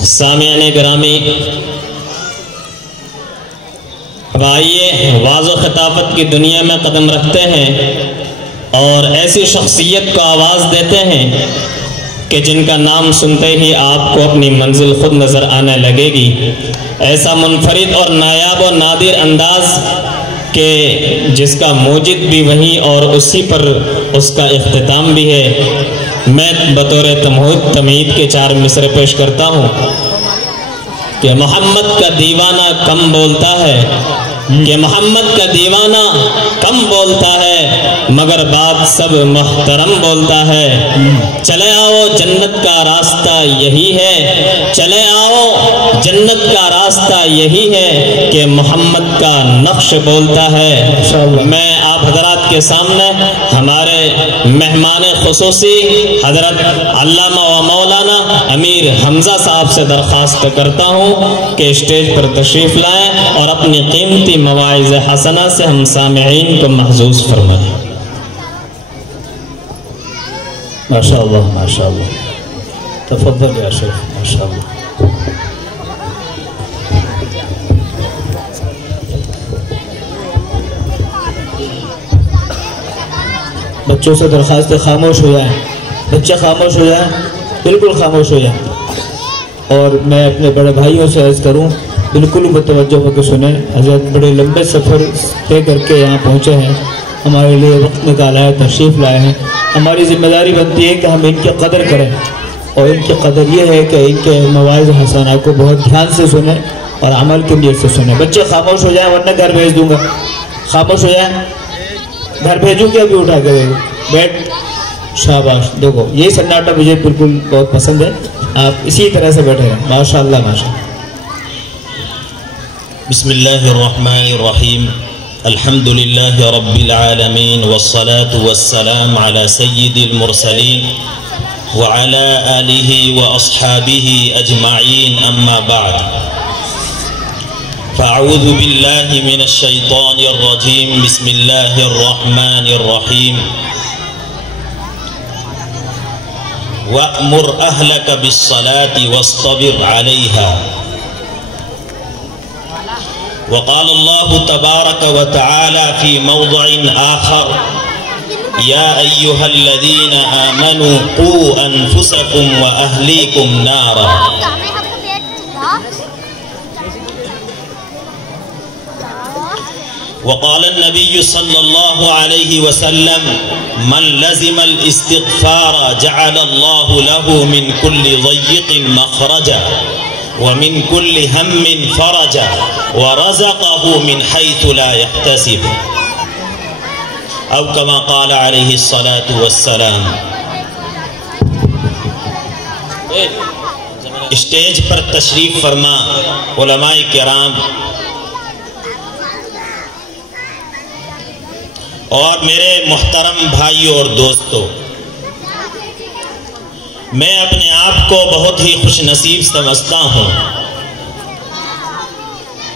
سامعین گرامی، اب آئیے واعظ و خطابت کی دنیا میں قدم رکھتے ہیں اور ایسی شخصیت کو آواز دیتے ہیں کہ جن کا نام سنتے ہی آپ کو اپنی منزل خود نظر آنے لگے گی۔ ایسا منفرد اور نایاب و نادر انداز کہ جس کا موجد بھی وہی اور اسی پر اس کا اختتام بھی ہے۔ میں بطور تمہید کے 4 مصرے پیش کرتا ہوں کہ محمد کا دیوانہ کم بولتا ہے، کہ محمد کا دیوانہ کم بولتا ہے، مگر بات سب محترم بولتا ہے۔ چلے آؤ جنت کا راستہ یہی ہے، چلے آؤ جنت کا راستہ یہی ہے کہ محمد کا نقش بولتا ہے۔ میں آپ حضرات کے سامنے ہمارے مہمان خصوصی حضرت علامہ و مولانا امیر حمزہ صاحب سے درخواست کرتا ہوں کہ اسٹیج پر تشریف لائیں اور اپنی قیمتی مواعظ حسنہ سے ہم سامعین کو محظوظ فرمائیں۔ ماشاءاللہ ماشاءاللہ، تفضل یا شیخ، ماشاءاللہ۔ بچوں سے درخواست خاموش ہو جائیں، بچے خاموش ہو جائیں، بالکل خاموش ہو جائیں۔ اور میں اپنے بڑے بھائیوں سے عرض کروں بالکل متوجہ ہو کے سنیں۔ حضرت بڑے لمبے سفر طے کر کے یہاں پہنچے ہیں، ہمارے لیے وقت نکالا ہے، تشریف لائے ہیں۔ ہماری ذمہ داری بنتی ہے کہ ہم ان کی قدر کریں، اور ان کی قدر یہ ہے کہ ان کے مواعظ حسنہ کو بہت دھیان سے سنیں اور عمل کے نیت سے سنیں۔ بچے خاموش ہو جائیں ورنہ گھر بھیج دوں گا۔ خاموش ہو جائیں، گھر بھیجوں کہ ابھی اٹھا کے بیٹھ۔ شاباش، دیکھو یہی سناٹا مجھے بالکل بہت پسند ہے، آپ اسی طرح سے بیٹھے ہیں۔ ماشاءاللہ ماشاءاللہ۔ بسم اللہ الرحمن الرحیم، الحمد للہ رب العالمین، والصلاة والسلام على سید المرسلین وعلى آلہ واصحابہ اجمعین، اما بعد فاعوذ باللہ من الشیطان الرجیم، بسم اللہ الرحمن الرحیم۔ وَأْمُرْ أَهْلَكَ بِالصَّلَاةِ وَاصْطَبِرْ عَلَيْهَا۔ وقال الله تبارك وتعالى في موضع آخر يا أيها الذين آمنوا قوا أنفسكم وأهليكم نارا۔ وقال النبي صلى الله عليه وسلم من لزم الاستغفار جعل الله له من كل ضيق مخرجا ومن كل هم فرجا ورزقه من حيث لا يحتسب، او كما قال عليه الصلاة والسلام۔ اسٹیج پر تشریف فرما علماء کرام اور میرے محترم بھائیوں اور دوستوں، میں اپنے آپ کو بہت ہی خوش نصیب سمجھتا ہوں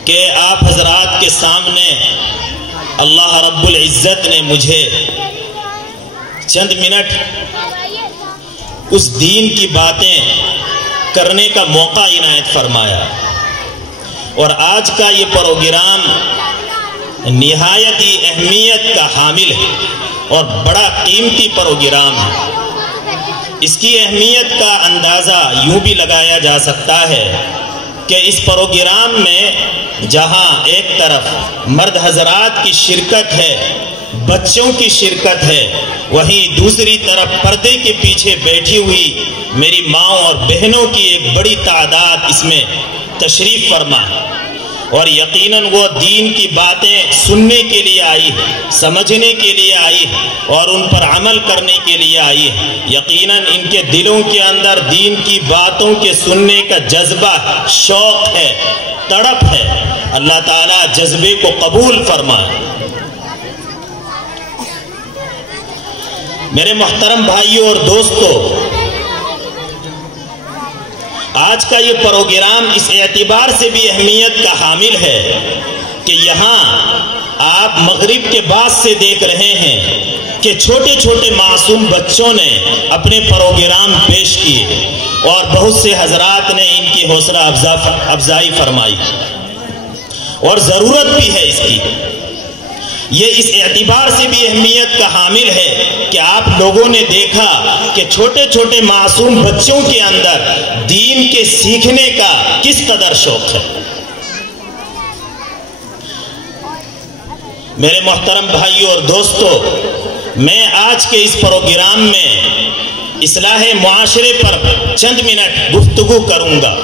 کہ آپ حضرات کے سامنے اللہ رب العزت نے مجھے چند منٹ اس دین کی باتیں کرنے کا موقع عنایت فرمایا، اور آج کا یہ پروگرام نہایت ہی اہمیت کا حامل ہے اور بڑا قیمتی پروگرام ہے۔ اس کی اہمیت کا اندازہ یوں بھی لگایا جا سکتا ہے کہ اس پروگرام میں جہاں ایک طرف مرد حضرات کی شرکت ہے، بچوں کی شرکت ہے، وہیں دوسری طرف پردے کے پیچھے بیٹھی ہوئی میری ماں اور بہنوں کی ایک بڑی تعداد اس میں تشریف فرما ہے، اور یقیناً وہ دین کی باتیں سننے کے لیے آئی ہے، سمجھنے کے لیے آئی ہے اور ان پر عمل کرنے کے لیے آئی ہے۔ یقیناً ان کے دلوں کے اندر دین کی باتوں کے سننے کا جذبہ، شوق ہے، تڑپ ہے۔ اللہ تعالیٰ جذبے کو قبول فرمائے۔ میرے محترم بھائیوں اور دوستوں، آج کا یہ پروگرام اس اعتبار سے بھی اہمیت کا حامل ہے کہ یہاں آپ مغرب کے بعد سے دیکھ رہے ہیں کہ چھوٹے چھوٹے معصوم بچوں نے اپنے پروگرام پیش کیے اور بہت سے حضرات نے ان کی حوصلہ افزائی فرمائی، اور ضرورت بھی ہے اس کی۔ یہ اس اعتبار سے بھی اہمیت کا حامل ہے کہ آپ لوگوں نے دیکھا کہ چھوٹے چھوٹے معصوم بچوں کے اندر دین کے سیکھنے کا کس قدر شوق ہے۔ میرے محترم بھائیوں اور دوستو، میں آج کے اس پروگرام میں اصلاح معاشرے پر چند منٹ گفتگو کروں گا۔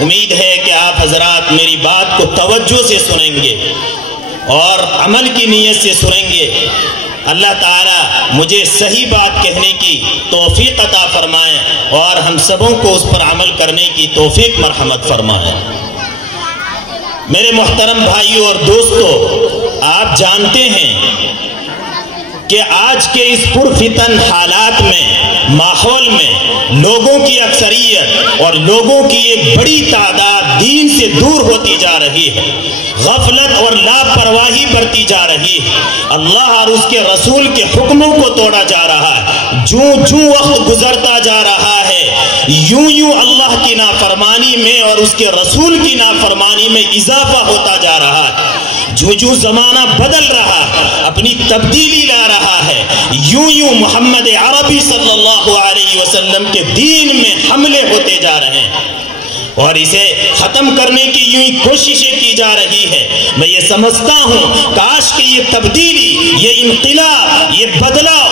امید ہے کہ آپ حضرات میری بات کو توجہ سے سنیں گے اور عمل کی نیت سے سنیں گے۔ اللہ تعالیٰ مجھے صحیح بات کہنے کی توفیق عطا فرمائے اور ہم سبوں کو اس پر عمل کرنے کی توفیق مرحمت فرمائے۔ میرے محترم بھائیوں اور دوستو، آپ جانتے ہیں کہ آج کے اس پرفتن حالات میں، ماحول میں لوگوں کی اکثریت اور لوگوں کی ایک بڑی تعداد دین سے دور ہوتی جا رہی ہے، غفلت اور لاپرواہی برتی جا رہی ہے، اللہ اور اس کے رسول کے حکموں کو توڑا جا رہا ہے۔ جوں وقت گزرتا جا رہا ہے، یوں اللہ کی نافرمانی میں اور اس کے رسول کی نافرمانی میں اضافہ ہوتا جا رہا ہے۔ جو زمانہ بدل رہا ہے، اپنی تبدیلی لا رہا ہے، یوں محمد عربی صلی اللہ علیہ وسلم کے دین میں حملے ہوتے جا رہے ہیں اور اسے ختم کرنے کی یوں ہی کوششیں کی جا رہی ہے۔ میں یہ سمجھتا ہوں کاش کہ یہ تبدیلی، یہ انقلاب، یہ بدلاؤ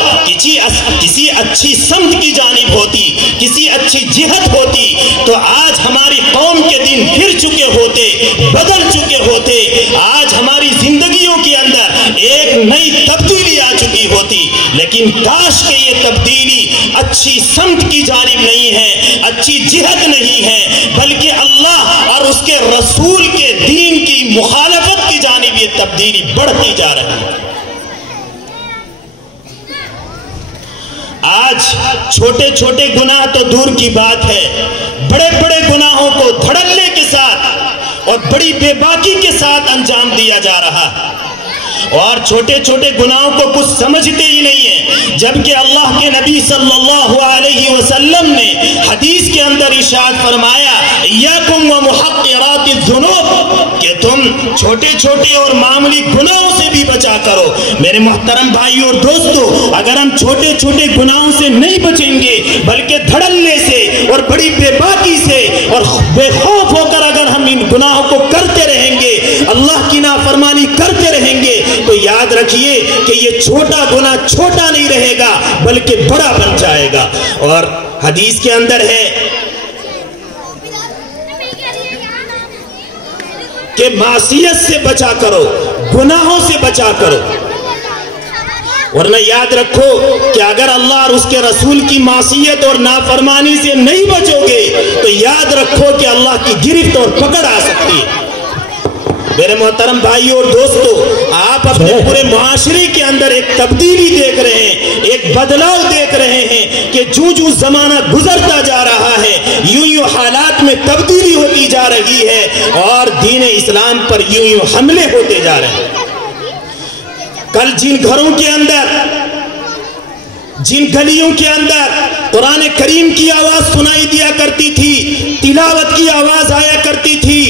کسی اچھی سمت کی جانب ہوتی، کسی اچھی جہت ہوتی تو آج ہماری قوم کے دن پھر چکے ہوتے، بدل چکے ہوتے، آج ہماری زندگیوں کے اندر ایک نئی تبدیلی آ چکی ہوتی۔ لیکن کاش کہ یہ تبدیلی اچھی سمت کی جانب نہیں ہے، اچھی جہت نہیں ہے، بلکہ اللہ اور اس کے رسول کے دین کی مخالفت کی جانب یہ تبدیلی بڑھتی جا رہی ہے۔ آج چھوٹے چھوٹے گناہ تو دور کی بات ہے، بڑے بڑے گناہوں کو دھڑلے کے ساتھ اور بڑی بے باکی کے ساتھ انجام دیا جا رہا ہے، اور چھوٹے چھوٹے گناہوں کو کچھ سمجھتے ہی نہیں ہیں، جبکہ اللہ کے نبی صلی اللہ علیہ وسلم نے حدیث کے اندر ارشاد فرمایا ایاکم ومحقرات الذنوب، کہ تم چھوٹے چھوٹے اور معمولی گناہوں سے بھی بچا کرو۔ میرے محترم بھائیوں اور دوستو، اگر ہم چھوٹے چھوٹے گناہوں سے نہیں بچیں گے بلکہ دھڑلے سے اور بڑی بے باکی سے اور بے خوف ہو کر اگر ہم ان گناہوں کو کرتے رہیں گے، اللہ کی نافرمانی کرتے رہیں گے، تو یاد رکھیے کہ یہ چھوٹا گناہ چھوٹا نہیں رہے گا بلکہ بڑا بن جائے گا۔ اور حدیث کے اندر ہے کہ معصیت سے بچا کرو، گناہوں سے بچا کرو، ورنہ یاد رکھو کہ اگر اللہ اور اس کے رسول کی معصیت اور نافرمانی سے نہیں بچو گے تو یاد رکھو کہ اللہ کی گرفت اور پکڑ آ سکتی ہے۔ میرے محترم بھائیوں اور دوستو، آپ اپنے پورے معاشرے کے اندر ایک تبدیلی دیکھ رہے ہیں، ایک بدلاؤ دیکھ رہے ہیں کہ جو زمانہ گزرتا جا رہا ہے، یوں حالات میں تبدیلی ہوتی جا رہی ہے اور دین اسلام پر یوں حملے ہوتے جا رہے ہیں۔ کل جن گھروں کے اندر، جن گلیوں کے اندر قرآن کریم کی آواز سنائی دیا کرتی تھی، تلاوت کی آواز آیا کرتی تھی،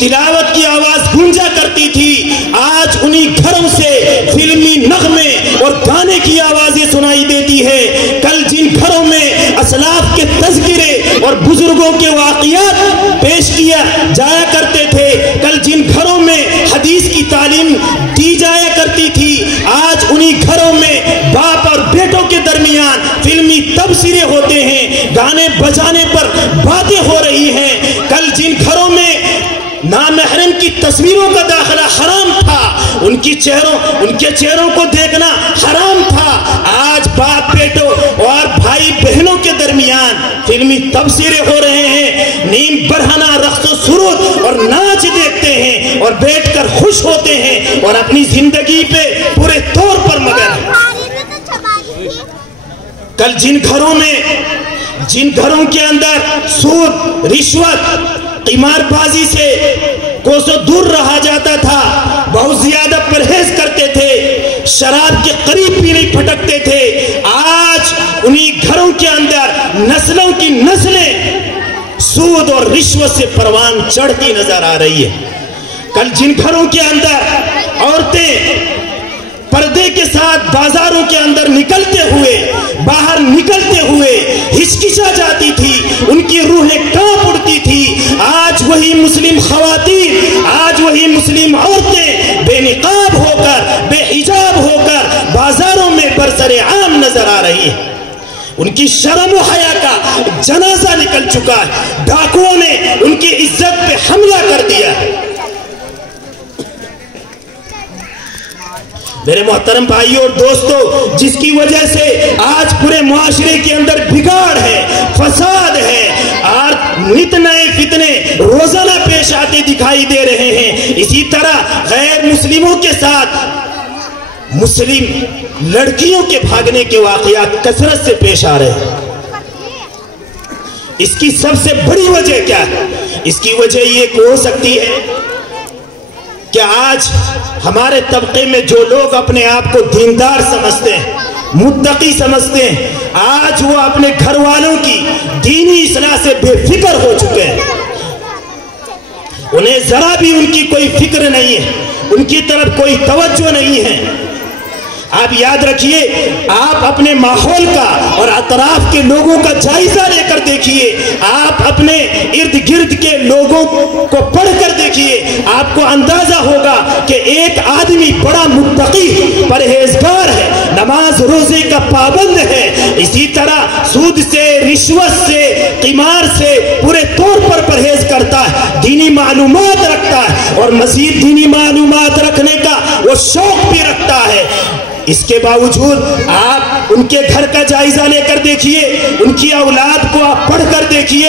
تلاوت کی آواز گونجا کرتی تھی، آج انہی گھروں سے فلمی نغمے اور گانے کی آوازیں سنائی دیتی ہے۔ کل جن گھروں میں اسلاف کے تذکرے اور بزرگوں کے واقعات پیش کیا جایا کرتے تھے، کل جن گھروں میں حدیث کی تعلیم دی جایا کرتی تھی، آج انہی گھروں میں باپ اور بیٹوں کے درمیان فلمی تبصرے ہوتے ہیں، گانے بجانے پر باتیں ہو رہی ہیں۔ کل جن گھروں میں نامحرم کی تصویروں کا داخلہ حرام تھا، ان کے چہروں کو دیکھنا حرام تھا، آج باپ بیٹوں اور بھائی بہنوں کے درمیان فلمی تبصرے ہو رہے ہیں، نیم برہنہ رقص و سرود اور ناچ دیکھتے ہیں اور بیٹھ کر خوش ہوتے ہیں اور اپنی زندگی پہ پورے طور پر مگر۔ کل جن گھروں کے اندر سود، رشوت، قمار بازی سے کوسوں دور رہا جاتا تھا، بہت زیادہ پرہیز کرتے تھے، شراب کے قریب بھی نہیں پھٹکتے تھے۔ آج انہی گھروں کے اندر نسلوں کی نسلیں سود اور رشوت سے پروان چڑھتی نظر آ رہی ہے۔ کل جن گھروں کے اندر عورتیں پردے کے ساتھ بازاروں کے اندر نکلتے ہوئے، باہر نکلتے ہوئے ہچکچا جاتی تھی، ان کی روحیں کانپ اڑتی تھی، آج وہی مسلم خواتین، آج وہی مسلم عورتیں بے نقاب ہو کر، بے حجاب ہو کر بازاروں میں برسر عام نظر آ رہی ہیں۔ ان کی شرم و حیا کا جنازہ نکل چکا ہے، ڈاکوؤں نے ان کی عزت پہ حملہ کر دیا ہے۔ میرے محترم بھائیوں اور دوستو، جس کی وجہ سے آج پورے معاشرے کے اندر بگاڑ ہے، فساد ہے، اور نت نئے فتنے روزانہ پیش آتے دکھائی دے رہے ہیں۔ اسی طرح غیر مسلموں کے ساتھ مسلم لڑکیوں کے بھاگنے کے واقعات کثرت سے پیش آ رہے ہیں۔ اس کی سب سے بڑی وجہ کیا ہے؟ اس کی وجہ یہ ہو سکتی ہے کہ آج ہمارے طبقے میں جو لوگ اپنے آپ کو دیندار سمجھتے ہیں، متقی سمجھتے ہیں، آج وہ اپنے گھر والوں کی دینی اصلاح سے بے فکر ہو چکے ہیں۔ انہیں ذرا بھی ان کی کوئی فکر نہیں ہے، ان کی طرف کوئی توجہ نہیں ہے۔ آپ یاد رکھیے، آپ اپنے ماحول کا اور اطراف کے لوگوں کا جائزہ لے کر دیکھیے، آپ اپنے ارد گرد کے لوگوں کو پڑھ کر دیکھیے، آپ کو اندازہ ہوگا کہ ایک آدمی بڑا متقی پرہیزگار ہے، نماز روزے کا پابند ہے، اسی طرح سود سے، رشوت سے، قمار سے پورے طور پر پرہیز کرتا ہے، دینی معلومات رکھتا ہے، اور مزید دینی معلومات رکھنے کا وہ شوق بھی رکھتا ہے۔ اس کے باوجود آپ ان کے گھر کا جائزہ لے کر دیکھیے، ان کی اولاد کو آپ پڑھ کر دیکھیے،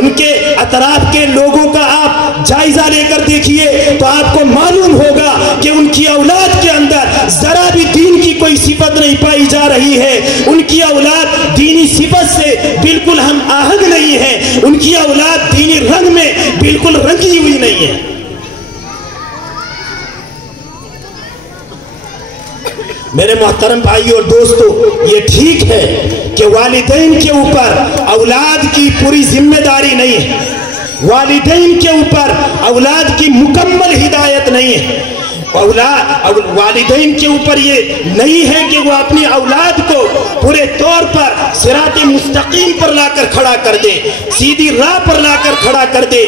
ان کے اطراف کے لوگوں کا آپ جائزہ لے کر دیکھیے، تو آپ کو معلوم ہوگا کہ ان کی اولاد کے اندر ذرا بھی دین کی کوئی صفت نہیں پائی جا رہی ہے، ان کی اولاد دینی صفت سے بالکل ہم آہنگ نہیں ہے، ان کی اولاد دینی رنگ میں بالکل رنگی ہوئی نہیں ہے۔ میرے محترم بھائی اور دوستو، یہ ٹھیک ہے کہ والدین کے اوپر اولاد کی پوری ذمہ داری نہیں ہے، والدین کے اوپر اولاد کی مکمل ہدایت نہیں ہے، والدین کے اوپر یہ نہیں ہے کہ وہ اپنی اولاد کو پورے طور پر صراط مستقیم پر لا کر کھڑا کر دے، سیدھی راہ پر لا کر کھڑا کر دے۔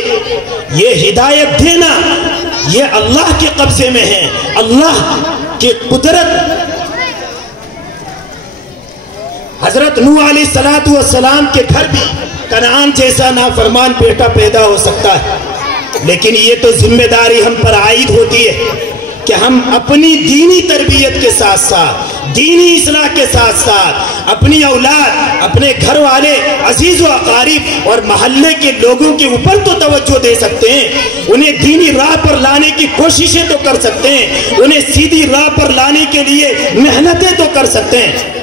یہ ہدایت دینا یہ اللہ کے قبضے میں ہے، اللہ کی قدرت۔ حضرت نوح علیہ السلام کے گھر بھی کنعان جیسا نافرمان بیٹا پیدا ہو سکتا ہے، لیکن یہ تو ذمہ داری ہم پر عائد ہوتی ہے کہ ہم اپنی دینی تربیت کے ساتھ ساتھ، دینی اصلاح کے ساتھ ساتھ اپنی اولاد، اپنے گھر والے، عزیز و اقارب اور محلے کے لوگوں کے اوپر تو توجہ دے سکتے ہیں، انہیں دینی راہ پر لانے کی کوششیں تو کر سکتے ہیں، انہیں سیدھی راہ پر لانے کے لیے محنتیں تو کر سکتے ہیں۔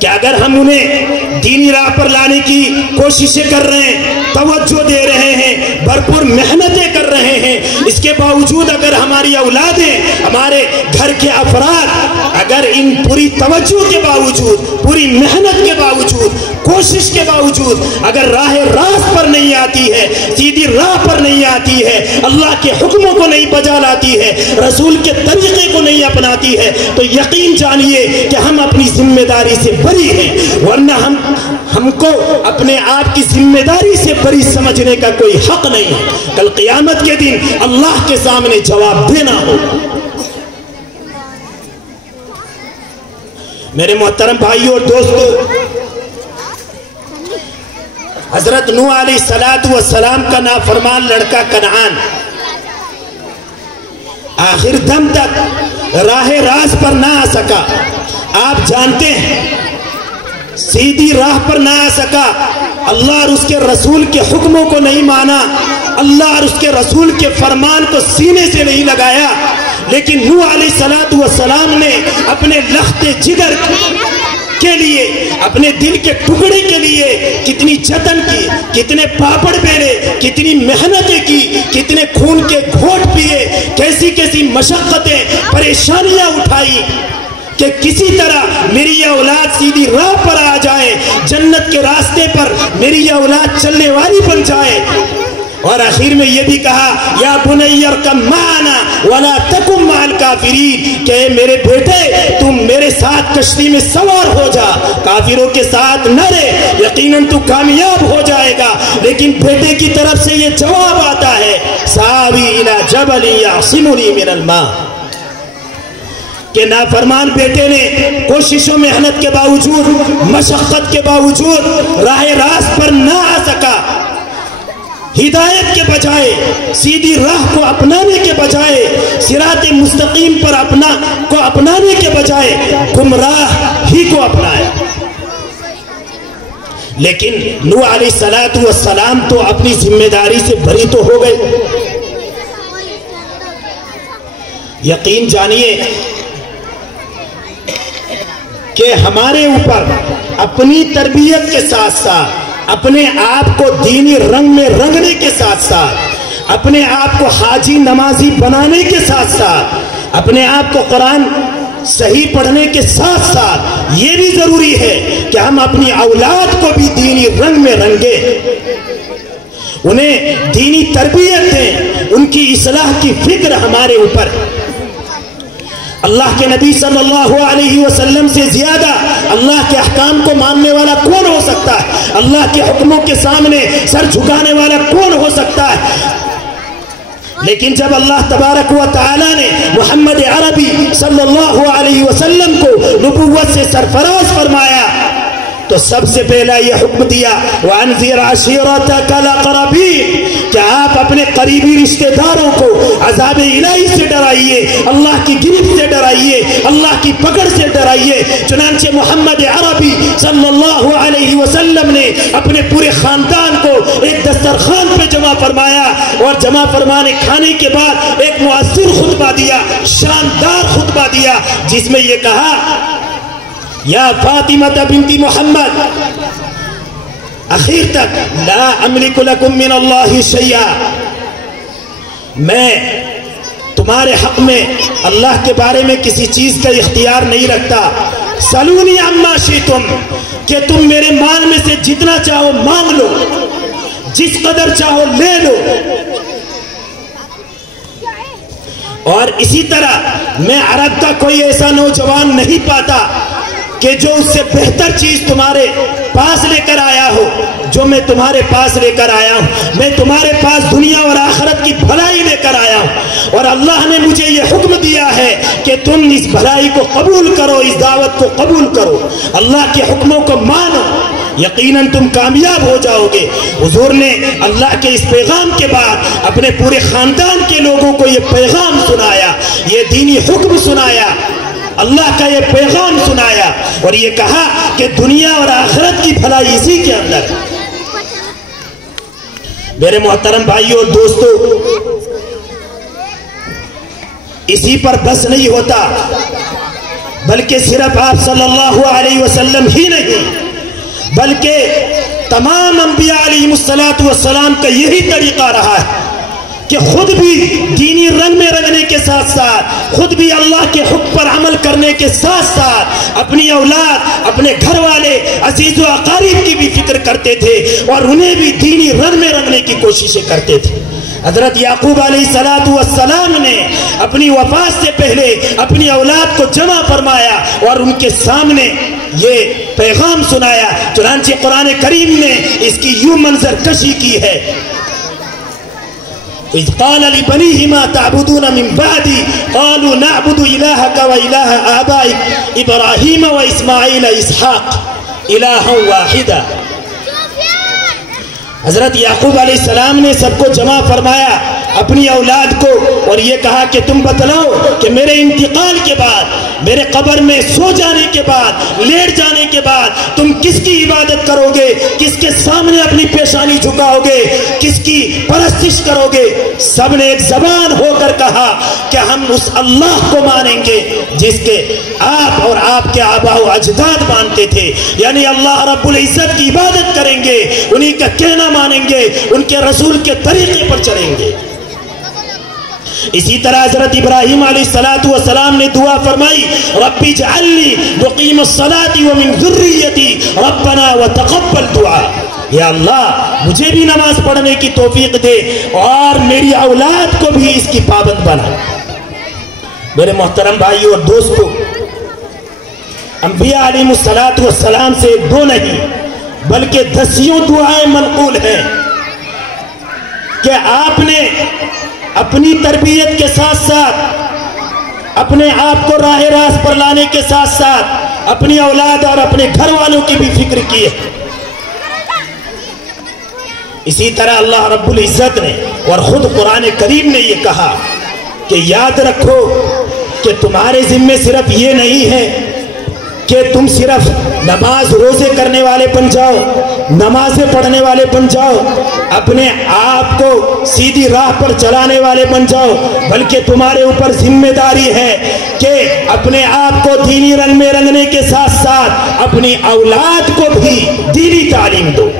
کہ اگر ہم انہیں دینی راہ پر لانے کی کوششیں کر رہے ہیں، توجہ دے رہے ہیں، بھرپور محنتیں کر رہے ہیں، اس کے باوجود اگر ہماری اولادیں، ہمارے گھر کے افراد اگر ان پوری توجہ کے باوجود، پوری محنت کے باوجود، کوشش کے باوجود اگر راہ راست پر نہیں آتی ہے، سیدھی راہ پر نہیں آتی ہے، اللہ کے حکموں کو نہیں بجا لاتی ہے، رسول کے طریقے کو نہیں اپناتی ہے، تو یقین جانیے کہ ہم اپنی ذمہ داری سے بری ہیں، ورنہ ہم کو اپنے آپ کی ذمہ داری سے بری سمجھنے کا کوئی حق نہیں ہے۔ کل قیامت کے دن اللہ کے سامنے جواب دینا ہوگا۔ میرے محترم بھائیوں اور دوستو، حضرت نوح علیہ السلام کا نافرمان لڑکا کنعان آخر دم تک راہ راست پر نہ آ سکا۔ آپ جانتے ہیں، سیدھی راہ پر نہ آ سکا، اللہ اور اس کے رسول کے حکموں کو نہیں مانا، اللہ اور اس کے رسول کے فرمان کو سینے سے نہیں لگایا، لیکن نوح علیہ السلام نے اپنے لخت جگر کے لیے، اپنے دل کے ٹکڑے کے لیے کتنی جتن کی، کتنے پاپڑ بیلے، کتنی محنتیں کی، کتنے خون کے گھونٹ پیے، کیسی کیسی مشقتیں، پریشانیاں اٹھائی کہ کسی طرح میری یہ اولاد سیدھی راہ پر آ جائے، جنت کے راستے پر میری یہ اولاد چلنے والی بن جائے۔ اور آخر میں یہ بھی کہا یا بنی ارکب معنا ولا تکن مع الکافرین، کہ میرے بیٹے تم میرے ساتھ کشتی میں سوار ہو جا، کافروں کے ساتھ نہ رہے، یقیناً تو کامیاب ہو جائے گا۔ لیکن بیٹے کی طرف سے یہ جواب آتا ہے ساوی الی جبل یعصمنی من الماء، کہ نافرمان بیٹے نے کوشش و محنت کے باوجود، مشقت کے باوجود راہ راست پر نہ آ سکا، ہدایت کے بجائے، سیدھی راہ کو اپنانے کے بجائے، صراط مستقیم پر اپنانے کے بجائے گمراہ ہی کو اپنایا۔ لیکن نوح علیہ السلام تو اپنی ذمہ داری سے بری تو ہو گئے۔ یقین جانیے کہ ہمارے اوپر اپنی تربیت کے ساتھ ساتھ، اپنے آپ کو دینی رنگ میں رنگنے کے ساتھ ساتھ، اپنے آپ کو حاجی نمازی بنانے کے ساتھ ساتھ، اپنے آپ کو قرآن صحیح پڑھنے کے ساتھ ساتھ یہ بھی ضروری ہے کہ ہم اپنی اولاد کو بھی دینی رنگ میں رنگے، انہیں دینی تربیت دیں، ان کی اصلاح کی فکر ہمارے اوپر۔ اللہ کے نبی صلی اللہ علیہ وسلم سے زیادہ اللہ کے احکام کو ماننے والا کون ہو سکتا ہے؟ اللہ کے حکموں کے سامنے سر جھکانے والا کون ہو سکتا ہے؟ لیکن جب اللہ تبارک و تعالی نے محمد عربی صلی اللہ علیہ وسلم کو نبوت سے سرفراز فرمایا تو سب سے پہلا یہ حکم دیا وَأَنذِرْ عَشِيرَتَكَ الْأَقْرَبِينَ، کہ آپ اپنے قریبی رشتہ داروں کو عذاب الہی سے ڈرائیے، اللہ کی گرفت سے ڈرائیے، اللہ کی پکڑ سے ڈرائیے۔ چنانچہ محمد عربی صلی اللہ علیہ وسلم نے اپنے پورے خاندان کو ایک دسترخوان پہ جمع فرمایا، اور جمع فرمانے کھانے کے بعد ایک مؤثر خطبہ دیا، شاندار خطبہ دیا، جس میں یہ کہا یا فاطمہ بنت محمد، اخیر تک لا املک لکم من اللہ شیئا، میں تمہارے حق میں اللہ کے بارے میں کسی چیز کا اختیار نہیں رکھتا، سلونی عما شئتم، کہ تم میرے مال میں سے جتنا چاہو مانگ لو، جس قدر چاہو لے لو، اور اسی طرح میں عرب کا کوئی ایسا نوجوان نہیں پاتا کہ جو اس سے بہتر چیز تمہارے پاس لے کر آیا ہو جو میں تمہارے پاس لے کر آیا ہوں، میں تمہارے پاس دنیا اور آخرت کی بھلائی لے کر آیا ہوں، اور اللہ نے مجھے یہ حکم دیا ہے کہ تم اس بھلائی کو قبول کرو، اس دعوت کو قبول کرو، اللہ کے حکموں کو مانو، یقیناً تم کامیاب ہو جاؤ گے۔ حضور نے اللہ کے اس پیغام کے بعد اپنے پورے خاندان کے لوگوں کو یہ پیغام سنایا، یہ دینی حکم سنایا، اللہ کا یہ پیغام سنایا، اور یہ کہا کہ دنیا اور آخرت کی بھلائی اسی کے اندر۔ میرے محترم بھائیوں اور دوستو، اسی پر بس نہیں ہوتا، بلکہ صرف آپ صلی اللہ علیہ وسلم ہی نہیں، بلکہ تمام انبیاء علیہ السلام کا یہی طریقہ رہا ہے کہ خود بھی دینی رنگ میں رنگنے کے ساتھ ساتھ، خود بھی اللہ کے حکم پر عمل کرنے کے ساتھ ساتھ اپنی اولاد، اپنے گھر والے، عزیز و اقارب کی بھی فکر کرتے تھے، اور انہیں بھی دینی رنگ میں رنگنے کی کوششیں کرتے تھے۔ حضرت یعقوب علیہ السلام نے اپنی وفات سے پہلے اپنی اولاد کو جمع فرمایا اور ان کے سامنے یہ پیغام سنایا۔ چنانچہ قرآن کریم نے اس کی یوں منظر کشی کی ہے، اذ قال لبنیہ ما تعبدون من بعدی قالوا نعبد الہک و الہ آبائک ابراہیم و اسماعیل اسحاق الہا واحدا۔ حضرت یعقوب علیہ السلام نے سب کو جمع فرمایا، اپنی اولاد کو، اور یہ کہا کہ تم بتلاؤ کہ میرے انتقال کے بعد میرے قبر میں سو جانے کے بعد، لیٹ جانے کے بعد تم کس کی عبادت کرو گے، کس کے سامنے اپنی پیشانی جھکاؤ گے، کس کی پرستش کرو گے؟ سب نے ایک زبان ہو کر کہا کہ ہم اس اللہ کو مانیں گے جس کے آپ اور آپ کے آباء و اجداد مانتے تھے، یعنی اللہ رب العزت کی عبادت کریں گے، انہی کا کہنا مانیں گے، ان کے رسول کے طریقے پر چلیں گے۔ اسی طرح حضرت ابراہیم علیہ السلام نے دعا فرمائی، رب اجعلنی مقیم الصلاۃ ومن ذریتی ربنا وتقبل دعا، یا اللہ مجھے بھی نماز پڑھنے کی توفیق دے اور میری اولاد کو بھی اس کی پابند بنا۔ میرے محترم بھائیو اور دوستو، انبیاء علیہ السلام سے دو نہیں بلکہ دسیوں دعائیں منقول ہیں کہ آپ نے اپنی تربیت کے ساتھ ساتھ اپنے آپ کو راہ راست پر لانے کے ساتھ ساتھ اپنی اولاد اور اپنے گھر والوں کی بھی فکر کی ہے۔ اسی طرح اللہ رب العزت نے اور خود قرآن کریم نے یہ کہا کہ یاد رکھو کہ تمہارے ذمے صرف یہ نہیں ہے کہ تم صرف نماز روزے کرنے والے بن جاؤ، نمازیں پڑھنے والے بن جاؤ، اپنے آپ کو سیدھی راہ پر چلانے والے بن جاؤ، بلکہ تمہارے اوپر ذمہ داری ہے کہ اپنے آپ کو دینی رنگ میں رنگنے کے ساتھ ساتھ اپنی اولاد کو بھی دینی تعلیم دو،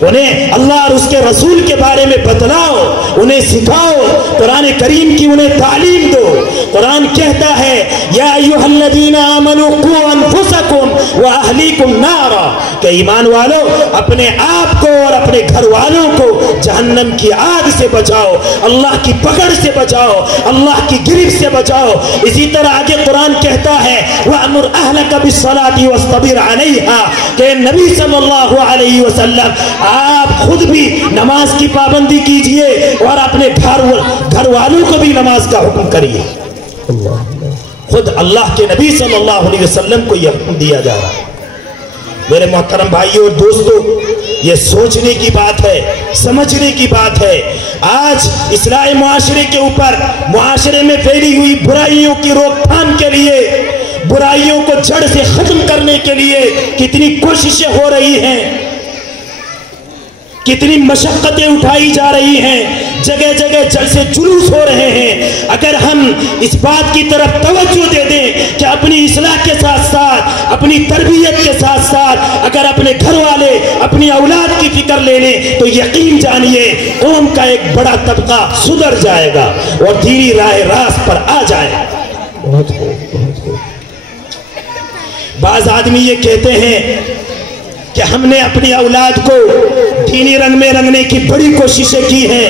انہیں اللہ اور اس کے رسول کے بارے میں بتلاؤ، انہیں سکھاؤ، قرآن کریم کی انہیں تعلیم دو۔ قرآن کہتا ہے یا ایھا الذین آمنوا قوا انفسکم واہلیکم نارا، کہ ایمان والو اپنے آپ کو اور اپنے گھر والوں کو جہنم کی آگ سے بچاؤ، اللہ کی پکڑ سے بچاؤ، اللہ کی گرفت سے بچاؤ۔ اسی طرح آگے قرآن کہتا ہے وَأْمُرْ أَهْلَكَ بِالصَّلَاةِ وَاصْطَبِرْ عَلَيْهَا، کہ نبی صلی اللہ علیہ وسلم آپ خود بھی نماز کی پابندی کیجئے اور اپنے گھر والوں کو بھی نماز کا حکم کریے۔ خود اللہ کے نبی صلی اللہ علیہ وسلم کو یہ حکم دیا جا رہا ہے۔ میرے محترم بھائیوں اور دوستو، یہ سوچنے کی بات ہے، سمجھنے کی بات ہے۔ آج اصلاح معاشرے کے اوپر، معاشرے میں پھیلی ہوئی برائیوں کی روک تھام کے لیے، برائیوں کو جڑ سے ختم کرنے کے لیے کتنی کوششیں ہو رہی ہیں، کتنی مشقتیں اٹھائی جا رہی ہیں، جگہ جگہ جلسے جلوس ہو رہے ہیں۔ اگر ہم اس بات کی طرف توجہ دے دیں کہ اپنی اصلاح کے ساتھ ساتھ، اپنی تربیت کے ساتھ ساتھ اگر اپنے گھر والے، اپنی اولاد کی فکر لے لیں تو یقین جانیے قوم کا ایک بڑا طبقہ سدھر جائے گا اور دینی راہ راست پر آ جائے گا۔ بعض آدمی یہ کہتے ہیں کہ ہم نے اپنی اولاد کو دینی رنگ میں رنگنے کی بڑی کوششیں کی ہیں،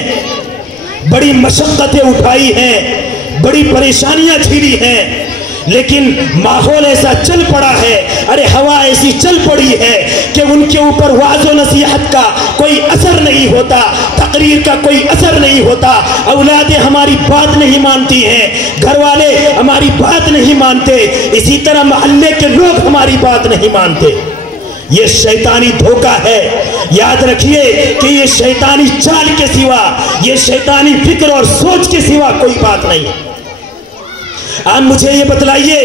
بڑی مشقتیں اٹھائی ہیں، بڑی پریشانیاں جھیلی ہیں، لیکن ماحول ایسا چل پڑا ہے، ارے ہوا ایسی چل پڑی ہے کہ ان کے اوپر وعظ و نصیحت کا کوئی اثر نہیں ہوتا، تقریر کا کوئی اثر نہیں ہوتا، اولادیں ہماری بات نہیں مانتی ہیں، گھر والے ہماری بات نہیں مانتے، اسی طرح محلے کے لوگ ہماری بات نہیں مانتے۔ یہ شیطانی دھوکہ ہے، یاد رکھیے کہ یہ شیطانی چال کے سوا، یہ شیطانی فکر اور سوچ کے سوا کوئی بات نہیں ہے۔ آپ مجھے یہ بتلائیے،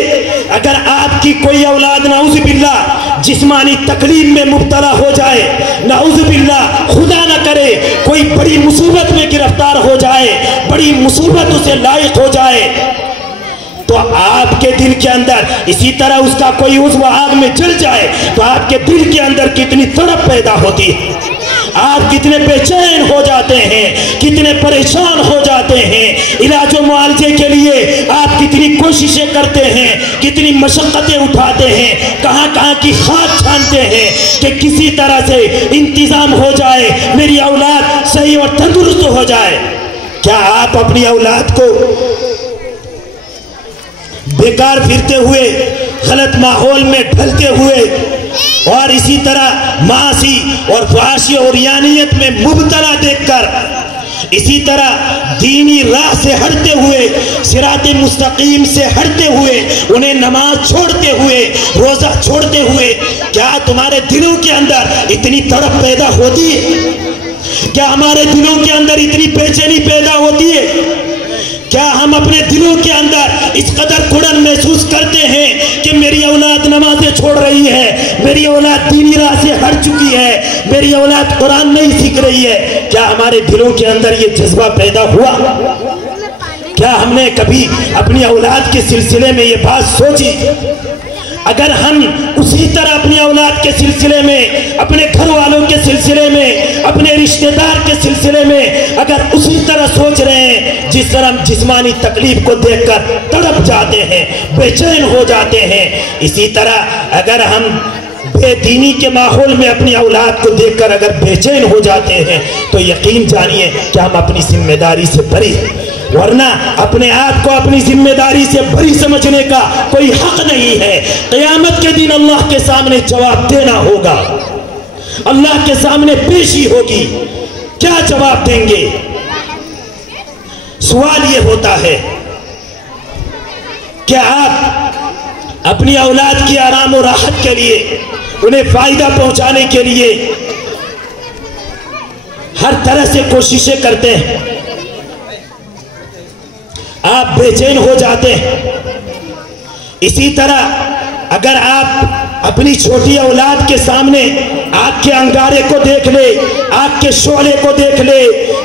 اگر آپ کی کوئی اولاد نعوذ باللہ جسمانی تکلیف میں مبتلا ہو جائے، نعوذ باللہ خدا نہ کرے کوئی بڑی مصیبت میں گرفتار ہو جائے، بڑی مصیبت اسے لاحق ہو جائے، تو آپ کے دل کے اندر، اسی طرح اس کا کوئی عضو آگ میں جل جائے تو آپ کے دل کے اندر کتنی تڑپ پیدا ہوتی ہے، آپ کتنے بے چین ہو جاتے ہیں، کتنے پریشان ہو جاتے ہیں، علاج و معالجے کے لیے آپ کتنی کوششیں کرتے ہیں، کتنی مشقتیں اٹھاتے ہیں، کہاں کہاں کی خاک چھانتے ہیں کہ کسی طرح سے انتظام ہو جائے، میری اولاد صحیح اور تندرست ہو جائے۔ کیا آپ اپنی اولاد کو بیکار پھرتے ہوئے، غلط ماحول میں ڈھلتے ہوئے اور اسی طرح معاصی اور فحاشی اور یانیت میں مبتلا دیکھ کر، اسی طرح دینی راہ سے ہٹتے ہوئے، صراط مستقیم سے ہٹتے ہوئے، انہیں نماز چھوڑتے ہوئے، روزہ چھوڑتے ہوئے، کیا تمہارے دلوں کے اندر اتنی تڑپ پیدا ہوتی ہے؟ کیا ہمارے دلوں کے اندر اتنی بے چینی پیدا ہوتی ہے کیا ہم اپنے دلوں کے اندر اس قدر کڑن محسوس کرتے ہیں کہ میری اولاد نمازیں چھوڑ رہی ہے، میری اولاد دینی راہ سے ہٹ چکی ہے، میری اولاد قرآن نہیں سیکھ رہی ہے؟ کیا ہمارے دلوں کے اندر یہ جذبہ پیدا ہوا؟ کیا ہم نے کبھی اپنی اولاد کے سلسلے میں یہ بات سوچی؟ اگر ہم اسی طرح اپنی اولاد کے سلسلے میں، اپنے گھر والوں کے سلسلے میں، اپنے رشتہ دار کے سلسلے میں اگر اسی طرح سوچ رہے ہیں جس طرح ہم جسمانی تکلیف کو دیکھ کر تڑپ جاتے ہیں، بے چین ہو جاتے ہیں، اسی طرح اگر ہم بے دینی کے ماحول میں اپنی اولاد کو دیکھ کر اگر بے چین ہو جاتے ہیں تو یقین جانیے کہ ہم اپنی ذمہ داری سے بری ہیں، ورنہ اپنے آپ کو اپنی ذمہ داری سے بری سمجھنے کا کوئی حق نہیں ہے۔ قیامت کے دن اللہ کے سامنے جواب دینا ہوگا، اللہ کے سامنے پیشی ہوگی، کیا جواب دیں گے؟ سوال یہ ہوتا ہے کیا آپ اپنی اولاد کی آرام و راحت کے لیے، انہیں فائدہ پہنچانے کے لیے ہر طرح سے کوششیں کرتے ہیں؟ آپ بے چین ہو جاتے ہیں۔ اسی طرح اگر آپ اپنی چھوٹی اولاد کے سامنے آگ کے انگارے کو دیکھ لے، آگ کے شعلے کو دیکھ لے،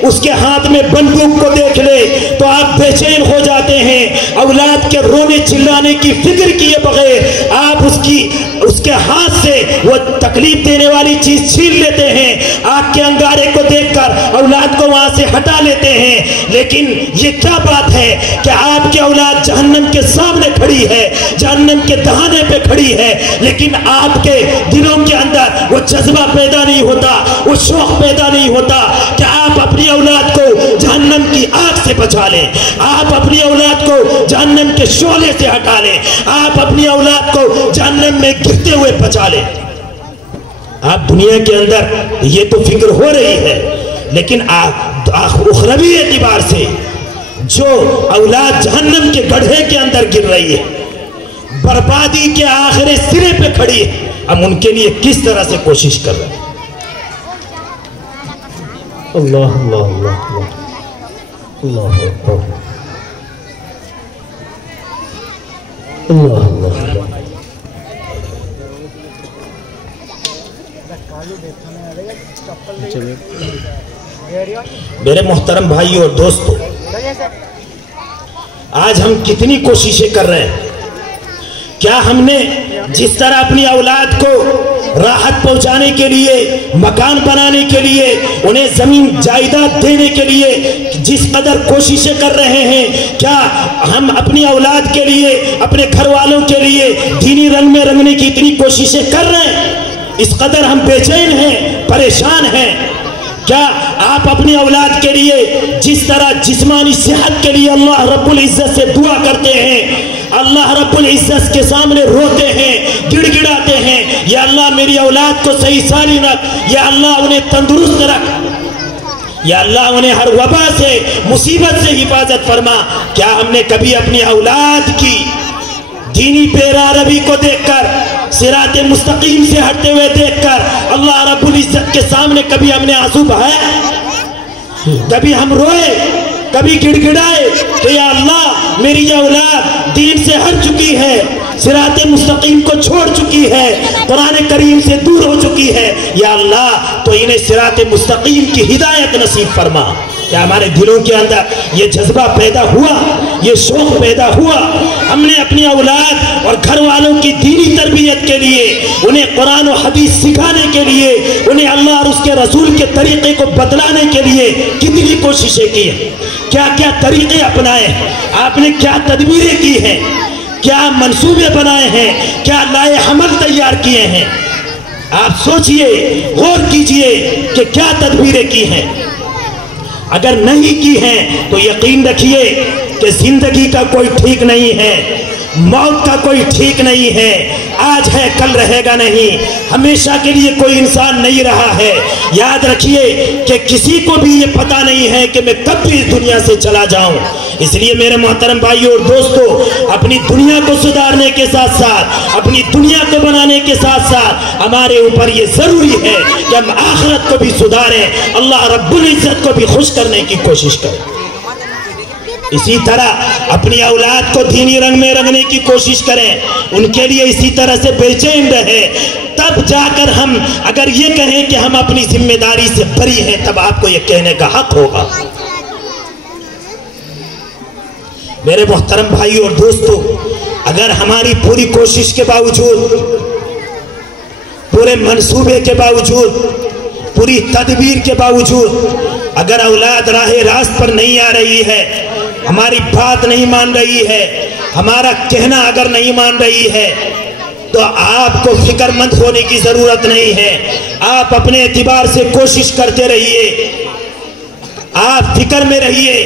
اس کے ہاتھ میں بندوق کو دیکھ لے تو آپ بے چین ہو جاتے ہیں۔ اولاد کے رونے چلانے کی فکر کیے بغیر آپ اس کے ہاتھ سے وہ تکلیف دینے والی چیز چھین لیتے ہیں، آگ کے انگارے کو دیکھ کر اولاد کو وہاں سے ہٹا لیتے ہیں۔ لیکن یہ کیا بات ہے کہ آپ کی اولاد جہنم کے سامنے کھڑی ہے، جہنم کے دہانے پہ کھڑی ہے، لیکن آپ کے دلوں کے اندر وہ جذبہ پیدا نہیں ہوتا، وہ شوق پیدا نہیں ہوتا کہ آپ اپنی اولاد کو جہنم کی آگ سے بچا لیں، آپ اپنی اولاد کو جہنم کے شعلے سے ہٹا لیں، آپ اپنی اولاد کو جہنم میں گرتے ہوئے بچا لیں۔ آپ دنیا کے اندر یہ تو فکر ہو رہی ہے، لیکن اخروی اعتبار سے جو اولاد جہنم کے گڑھے کے اندر گر رہی ہے، بربادی کے آخری سرے پہ کھڑی ہے، ہم ان کے لیے کس طرح سے کوشش کر رہے ہیں؟ اللہ اللہ اللہ اللہ اللہ اللہ اللہ۔ میرے محترم بھائیوں اور دوستوں، آج ہم کتنی کوششیں کر رہے ہیں؟ کیا ہم نے جس طرح اپنی اولاد کو راحت پہنچانے کے لیے، مکان بنانے کے لیے، انہیں زمین جائیداد دینے کے لیے جس قدر کوششیں کر رہے ہیں، کیا ہم اپنی اولاد کے لیے، اپنے گھر والوں کے لیے دینی رنگ میں رنگنے کی اتنی کوششیں کر رہے ہیں؟ اس قدر ہم بے چین ہیں، پریشان ہیں؟ کیا آپ اپنی اولاد کے لیے جس طرح جسمانی صحت کے لیے اللہ رب العزت سے دعا کرتے ہیں، اللہ رب العزت کے سامنے روتے ہیں، گڑ گڑاتے ہیں، یا اللہ میری اولاد کو صحیح سالم رکھ، یا اللہ انہیں تندرست رکھ، یا اللہ انہیں ہر وبا سے، مصیبت سے حفاظت فرما، کیا ہم نے کبھی اپنی اولاد کی دینی پیرا روی کو دیکھ کر، صراط مستقیم سے ہٹتے ہوئے دیکھ کر اللہ رب العزت کے سامنے کبھی ہم نے آنسو بہائے؟ کبھی ہم روئے؟ کبھی گڑ گڑائے کہ یا اللہ میری یہ اولاد دین سے ہٹ چکی ہے، صراط مستقیم کو چھوڑ چکی ہے، قرآن کریم سے دور ہو چکی ہے، یا اللہ تو انہیں صراط مستقیم کی ہدایت نصیب فرما؟ کیا ہمارے دلوں کے اندر یہ جذبہ پیدا ہوا، یہ شوق پیدا ہوا؟ ہم نے اپنی اولاد اور گھر والوں کی دینی تربیت کے لیے، انہیں قرآن و حدیث سکھانے کے لیے، انہیں اللہ اور اس کے رسول کے طریقے کو بدلانے کے لیے کتنی کوششیں کی ہیں؟ کیا کیا طریقے اپنائے ہیں؟ آپ نے کیا تدبیریں کی ہیں؟ کیا منصوبے بنائے ہیں؟ کیا لائے حمل تیار کیے ہیں؟ آپ سوچئے، غور کیجئے کہ کیا تدبیریں کی ہیں۔ اگر نہیں کی ہیں تو یقین رکھیے کہ زندگی کا کوئی ٹھیک نہیں ہے، موت کا کوئی ٹھیک نہیں ہے، آج ہے کل رہے گا نہیں، ہمیشہ کے لیے کوئی انسان نہیں رہا ہے۔ یاد رکھیے کہ کسی کو بھی یہ پتہ نہیں ہے کہ میں کب بھی اس دنیا سے چلا جاؤں۔ اس لیے میرے محترم بھائیوں اور دوستوں، اپنی دنیا کو سدھارنے کے ساتھ ساتھ، اپنی دنیا کو بنانے کے ساتھ ساتھ ہمارے اوپر یہ ضروری ہے کہ ہم آخرت کو بھی سدھاریں، اللہ رب العزت کو بھی خوش کرنے کی کوشش کریں۔ اسی طرح اپنی اولاد کو دینی رنگ میں رنگنے کی کوشش کریں، ان کے لیے اسی طرح سے بے چین رہے، تب جا کر ہم اگر یہ کہیں کہ ہم اپنی ذمہ داری سے بری ہیں، تب آپ کو یہ کہنے کا حق ہوگا۔ میرے محترم بھائی اور دوستو، اگر ہماری پوری کوشش کے باوجود، پورے منصوبے کے باوجود، پوری تدبیر کے باوجود اگر اولاد راہ راست پر نہیں آ رہی ہے، ہماری بات نہیں مان رہی ہے، ہمارا کہنا اگر نہیں مان رہی ہے، تو آپ کو فکر مند ہونے کی ضرورت نہیں ہے۔ آپ اپنے اعتبار سے کوشش کرتے رہیے، آپ فکر میں رہیے،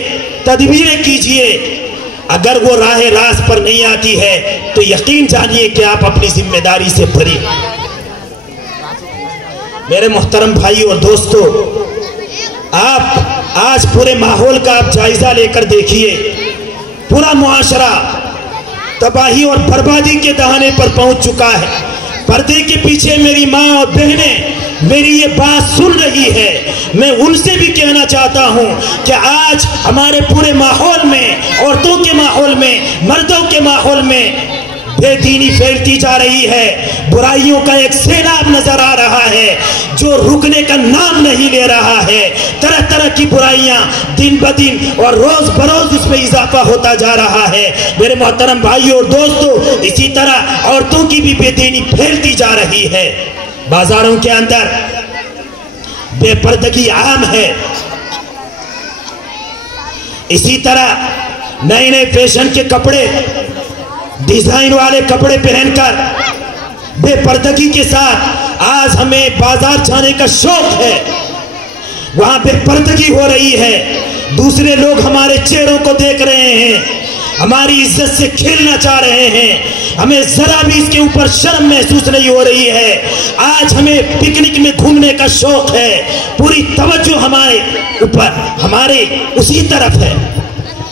تدبیریں کیجئے۔ اگر وہ راہ راست پر نہیں آتی ہے تو یقین جانیے کہ آپ اپنی ذمہ داری سے بری ہیں۔ میرے محترم بھائی اور دوستو، آپ آج پورے ماحول کا آپ جائزہ لے کر دیکھیے، پورا معاشرہ تباہی اور بربادی کے دہانے پر پہنچ چکا ہے۔ پردے کے پیچھے میری ماں اور بہنیں میری یہ بات سن رہی ہے، میں ان سے بھی کہنا چاہتا ہوں کہ آج ہمارے پورے ماحول میں، عورتوں کے ماحول میں، مردوں کے ماحول میں بے دینی پھیلتی جا رہی ہے، برائیوں کا ایک سیلاب نظر آ رہا ہے جو رکنے کا نام نہیں لے رہا ہے۔ طرح طرح کی برائیاں دن بدن اور روز بروز اس میں اضافہ ہوتا جا رہا ہے۔ میرے محترم بھائیوں اور دوستو، اسی طرح عورتوں کی بھی بے دینی پھیلتی جا رہی ہے، بازاروں کے اندر بے پردگی عام ہے۔ اسی طرح نئے نئے فیشن کے کپڑے، ڈیزائن والے کپڑے پہن کر بے پردگی کے ساتھ آج ہمیں بازار جانے کا شوق ہے، وہاں بے پردگی ہو رہی ہے، دوسرے لوگ ہمارے چہروں کو دیکھ رہے ہیں، ہماری عزت سے کھیلنا چاہ رہے ہیں، ہمیں ذرا بھی اس کے اوپر شرم محسوس نہیں ہو رہی ہے۔ آج ہمیں پکنک میں گھومنے کا شوق ہے، پوری توجہ ہمارے اوپر، ہمارے اسی طرف ہے۔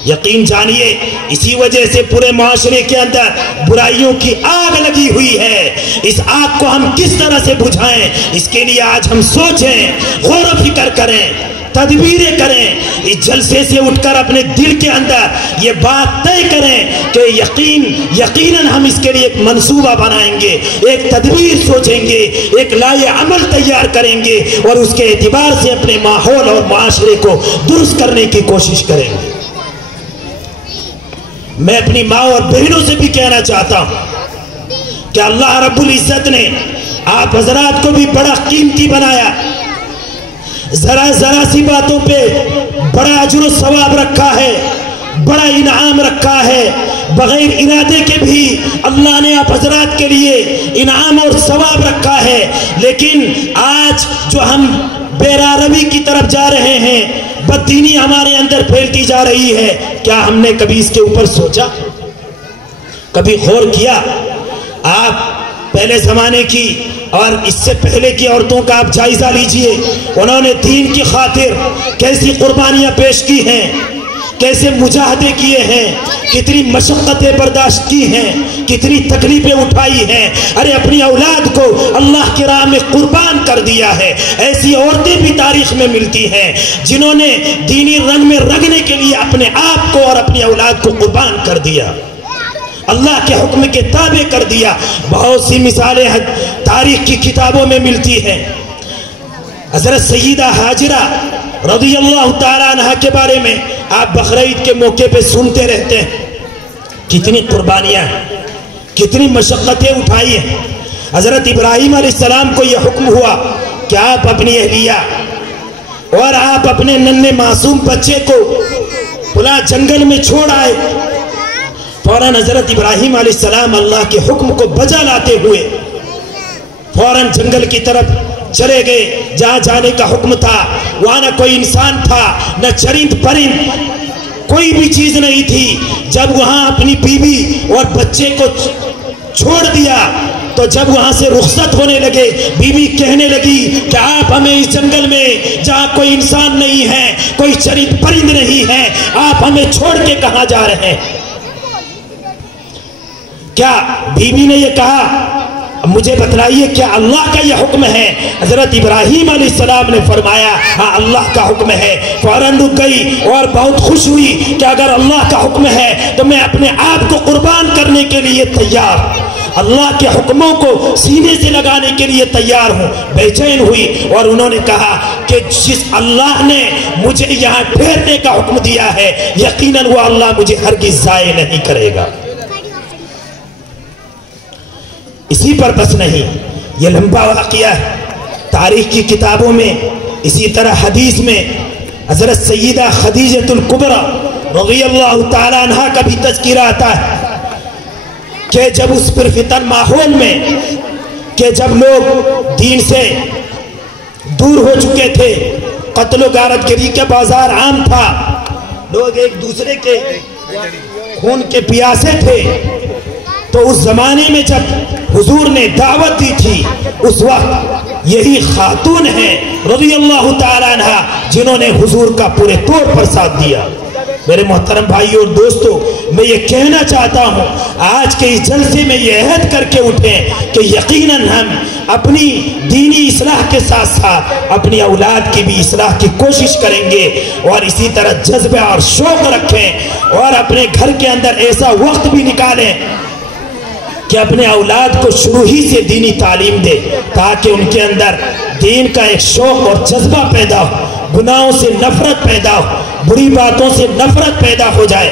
یقین جانیے اسی وجہ سے پورے معاشرے کے اندر برائیوں کی آگ لگی ہوئی ہے۔ اس آگ کو ہم کس طرح سے بجھائیں، اس کے لیے آج ہم سوچیں، غور و فکر کریں، تدبیریں کریں۔ اس جلسے سے اٹھ کر اپنے دل کے اندر یہ بات طے کریں کہ یقیناً ہم اس کے لیے ایک منصوبہ بنائیں گے، ایک تدبیر سوچیں گے، ایک لائحہ عمل تیار کریں گے اور اس کے اعتبار سے اپنے ماحول اور معاشرے کو درست کرنے کی کوشش کریں گے۔ میں اپنی ماں اور بہنوں سے بھی کہنا چاہتا ہوں کہ اللہ رب العزت نے آپ حضرات کو بھی بڑا قیمتی بنایا، ذرا سی باتوں پہ بڑا اجر و ثواب رکھا ہے، بڑا انعام رکھا ہے، بغیر ارادے کے بھی اللہ نے آپ حضرات کے لیے انعام اور ثواب رکھا ہے۔ لیکن آج جو ہم بیراروی کی طرف جا رہے ہیں، بددینی ہمارے اندر پھیلتی جا رہی ہے، کیا ہم نے کبھی اس کے اوپر سوچا، کبھی غور کیا؟ آپ پہلے زمانے کی اور اس سے پہلے کی عورتوں کا آپ جائزہ لیجئے، انہوں نے دین کی خاطر کیسی قربانیاں پیش کی ہیں، کیسے مجاہدے کیے ہیں، کتنی مشقتیں برداشت کی ہیں، کتنی تکلیفیں اٹھائی ہیں، ارے اپنی اولاد کو اللہ کی راہ میں قربان کر دیا ہے۔ ایسی عورتیں بھی تاریخ میں ملتی ہیں جنہوں نے دینی رنگ میں رنگنے کے لیے اپنے آپ کو اور اپنی اولاد کو قربان کر دیا، اللہ کے حکم کے تابع کر دیا۔ بہت سی مثالیں تاریخ کی کتابوں میں ملتی ہیں۔ حضرت سیدہ ہاجرہ رضی اللہ تعالیٰ عنہ کے بارے میں آپ بقرعید کے موقع پہ سنتے رہتے ہیں، کتنی قربانیاں ہیں، کتنی مشقتیں اٹھائی ہیں۔ حضرت ابراہیم علیہ السلام کو یہ حکم ہوا کہ آپ اپنی اہلیہ اور آپ اپنے ننھے معصوم بچے کو پلا جنگل میں چھوڑ آئے۔ فوراً حضرت ابراہیم علیہ السلام اللہ کے حکم کو بجا لاتے ہوئے فوراً جنگل کی طرف چلے گئے۔ جہاں جانے کا حکم تھا وہاں نہ کوئی انسان تھا، نہ چرند پرند، کوئی بھی چیز نہیں تھی۔ جب وہاں اپنی بیوی اور بچے کو چھوڑ دیا تو جب وہاں سے رخصت ہونے لگے، بیوی کہنے لگی کہ آپ ہمیں اس جنگل میں جہاں کوئی انسان نہیں ہے، کوئی چرند پرند نہیں ہے، آپ ہمیں چھوڑ کے کہاں جا رہے ہیں؟ کیا بیوی نے یہ کہا مجھے بتلائیے کیا اللہ کا یہ حکم ہے؟ حضرت ابراہیم علیہ السلام نے فرمایا ہاں اللہ کا حکم ہے. فوراً رک گئی اور بہت خوش ہوئی کہ اگر اللہ کا حکم ہے تو میں اپنے آپ کو قربان کرنے کے لیے تیار، اللہ کے حکموں کو سینے سے لگانے کے لیے تیار ہوں. بے چین ہوئی اور انہوں نے کہا کہ جس اللہ نے مجھے یہاں ٹھہرنے کا حکم دیا ہے یقیناً وہ اللہ مجھے ہرگز ضائع نہیں کرے گا. اسی پر بس نہیں، یہ لمبا واقعہ ہے تاریخ کی کتابوں میں. اسی طرح حدیث میں حضرت سیدہ خدیجہ الکبریٰ رضی اللہ تعالیٰ عنہ کا بھی تذکرہ آتا ہے کہ جب اس پرفتن ماحول میں کہ جب لوگ دین سے دور ہو چکے تھے، قتل و غارت گری کا بازار عام تھا، لوگ ایک دوسرے کے خون کے پیاسے تھے، تو اس زمانے میں جب حضور نے دعوت دی تھی اس وقت یہی خاتون ہیں رضی اللہ تعالیٰ عنہ جنہوں نے حضور کا پورے طور پر ساتھ دیا. میرے محترم بھائیوں اور دوستوں، میں یہ کہنا چاہتا ہوں آج کے اس جلسے میں یہ عہد کر کے اٹھیں کہ یقیناً ہم اپنی دینی اصلاح کے ساتھ ساتھ اپنی اولاد کی بھی اصلاح کی کوشش کریں گے، اور اسی طرح جذبہ اور شوق رکھیں اور اپنے گھر کے اندر ایسا وقت بھی نکالیں کہ اپنے اولاد کو شروع ہی سے دینی تعلیم دے تاکہ ان کے اندر دین کا ایک شوق اور جذبہ پیدا ہو، گناہوں سے نفرت پیدا ہو، بری باتوں سے نفرت پیدا ہو جائے.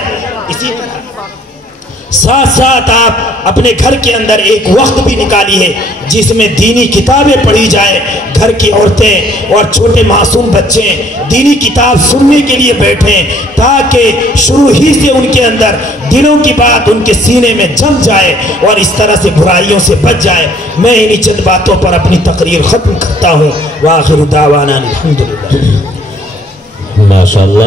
اسی طرح ساتھ ساتھ آپ اپنے گھر کے اندر ایک وقت بھی نکالیے جس میں دینی کتابیں پڑھی جائے. گھر کی عورتیں اور چھوٹے معصوم بچے دینی کتاب سننے کے لیے بیٹھیں تاکہ شروع ہی سے ان کے اندر دلوں کی بات ان کے سینے میں جم جائے اور اس طرح سے برائیوں سے بچ جائے. میں انہی چند باتوں پر اپنی تقریر ختم کرتا ہوں. وآخر دعوانا الحمدللہ. ماشاءاللہ.